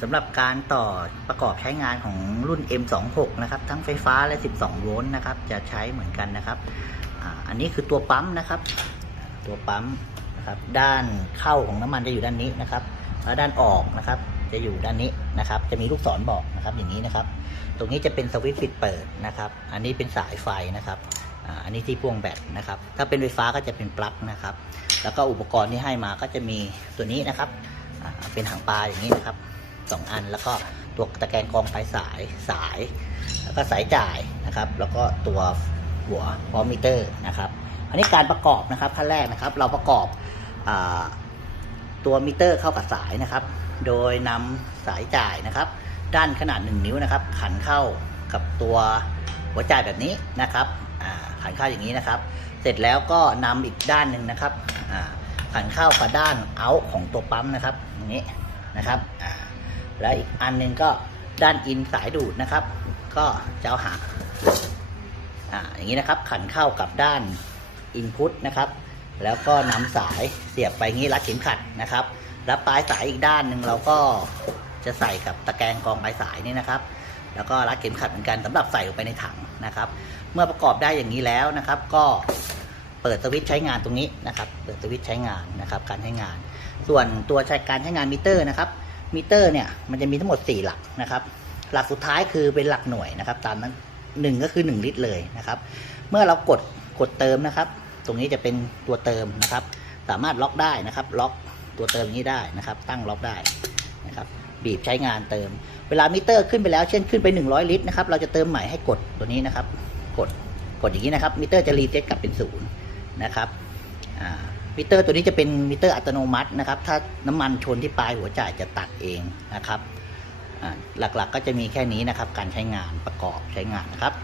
สำหรับการต่อประกอบใช้งานของรุ่น M26 นะครับ ทั้งไฟฟ้าและ 12 โวลต์นะครับ จะใช้เหมือนกันนะครับออันนี้คือตัวปั๊มนะครับ ตัวปั๊มนะครับ ด้านเข้าของน้ำมันจะอยู่ด้านนี้นะครับ แล้วด้านออกนะครับ จะอยู่ด้านนี้นะครับ จะมีลูกศรบอกนะครับ อย่างนี้นะครับ ตรงนี้จะเป็นสวิตช์ปิดเปิดนะครับ อันนี้เป็นสายไฟนะครับอันนี้ที่พ่วงแบตนะครับ ถ้าเป็นไฟฟ้าก็จะเป็นปลั๊กนะครับ แล้วก็อุปกรณ์ที่ให้มาก็จะมีตัวนี้นะครับ เป็นหางปลาอย่างนี้นะครับ สองอัน แล้วก็ตัวตะแกรงกรองปลายสายสาย แล้วก็สายจ่ายนะครับ แล้วก็ตัวหัวพอมิเตอร์นะครับ อันนี้การประกอบนะครับขั้นแรกนะครับ เราประกอบอตัวมิเตอร์เข้ากับสายนะครับ โดยนำสายจ่ายนะครับ ด้านขนาด 1 นิ้วนะครับ ขันเข้ากับตัวหัวจ่ายแบบนี้นะครับขันเข้าอย่างนี้นะครับ เสร็จแล้วก็นำอีกด้านหนึ่งนะครับขันเข้ากับด้านเอาของตัวปั๊มนะครับอย่างนี้นะครับ และอีกอันหนึงก็ด้านอินสายดูดนะครับ ก็จะเอาหางอ่าอย่างนี้นะครับ ขันเข้ากับด้านอินพุตนะครับ แล้วก็นำสายเสียบไปงี้รัดเข็มขัดนะครับ แล้วปลายสายอีกด้านหนึ่งเราก็จะใส่กับตะแกรงกรองปลายสายนี่นะครับ แล้วก็รัดเข็มขัดเหมือนกันสำหรับใส่ลงไปในถังนะครับ เมื่อประกอบได้อย่างนี้แล้วนะครับ ก็เปิดสวิตช์ใช้งานตรงนี้นะครับ เปิดสวิตช์ใช้งานนะครับ การใช้งาน ส่วนตัวใช้การใช้งานมิเตอร์นะครับ มิเตอร์เนี่ยมันจะมีทั้งหมด 4 หลักนะครับ หลักสุดท้ายคือเป็นหลักหน่วยนะครับ ตามนั้นหนึ่งก็คือ 1 ลิตรเลยนะครับ เมื่อเรากดกดเติมนะครับ ตรงนี้จะเป็นตัวเติมนะครับ สามารถล็อกได้นะครับ ล็อกตัวเติมนี้ได้นะครับ ตั้งล็อกได้นะครับ บีบใช้งานเติม เวลามิเตอร์ขึ้นไปแล้วเช่นขึ้นไป 100 ลิตรนะครับ เราจะเติมใหม่ให้กดตัวนี้นะครับ กดกดอย่างนี้นะครับมิเตอร์จะรีเซ็ตกลับเป็นศูนย์นะครับอ่า มิเตอร์ตัวนี้จะเป็นมิเตอร์อัตโนมัตินะครับ ถ้าน้ำมันชนที่ปลายหัวจ่ายจะตัดเองนะครับหลักๆก็จะมีแค่นี้นะครับ การใช้งานประกอบใช้งานนะครับ